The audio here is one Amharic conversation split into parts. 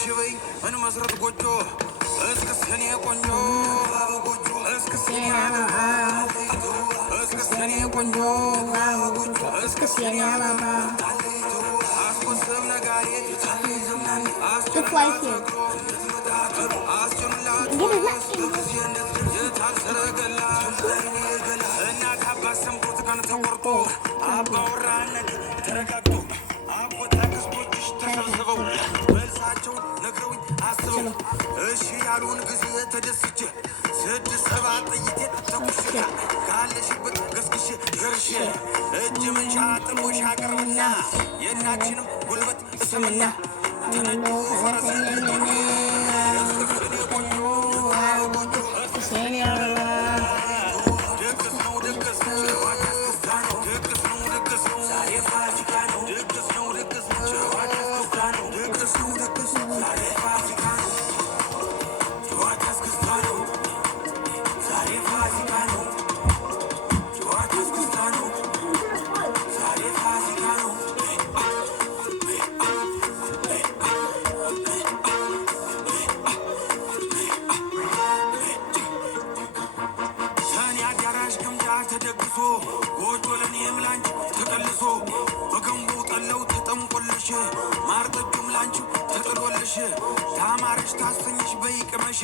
ሽበይ ምን መስረት ጎጆ እስክስኔ ቆንጆ እስክስኔ እስክስኔ ቆንጆ እስክስኔ አባባ አስቆስም ነጋሪ የታሰረገላ እናት አባት ሰምቶት ቀን ተቆርጦ አባወራነት ተረጋግጦ አቦታ ክስቦችሽ ተሰብስበው መልሳቸው ነግረውኝ አስበው እሺ ያሉን ጊዜ ተደስቼ 6-7 ጥይቴ ተኩሼ ካለሽበት ገስግሼ ገርሼ እጅ መንሻ ጥሎሽ አቅርብና የእናችንም ጉልበት እስምና ተነዱ ፈረሰኛ ተደግሶ ጎጆ ለኔም ላንቺ ተቀልሶ በገንቦ ጠለው ተጠምቆልሽ ማርጠጁም ላንቺ ተጥሎልሽ ታማረሽ ታሰኝሽ በይቅመሽ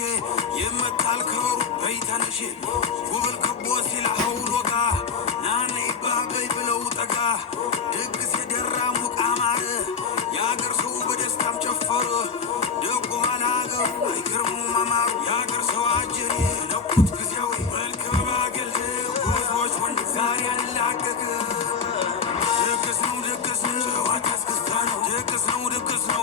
ይመታል ከበሩ በይተነሽ ጉብል ከቦ ሲል ሀውሎጋ ናነ ይባበይ ብለው ጠጋ ድግስ የደራ ሙቅ አማረ የአገር ሰው በደስታም ጨፈረ ደጎ ባለ አገሩ አይገርሙም አማሩ የአገር ሰው አጀሬ ነቁት ጊዜያዊ መልክ በባገል ዛሬ አላቀቅ ድግስ ነው ጨዋታ እስክስታ ነው ድግስ ነው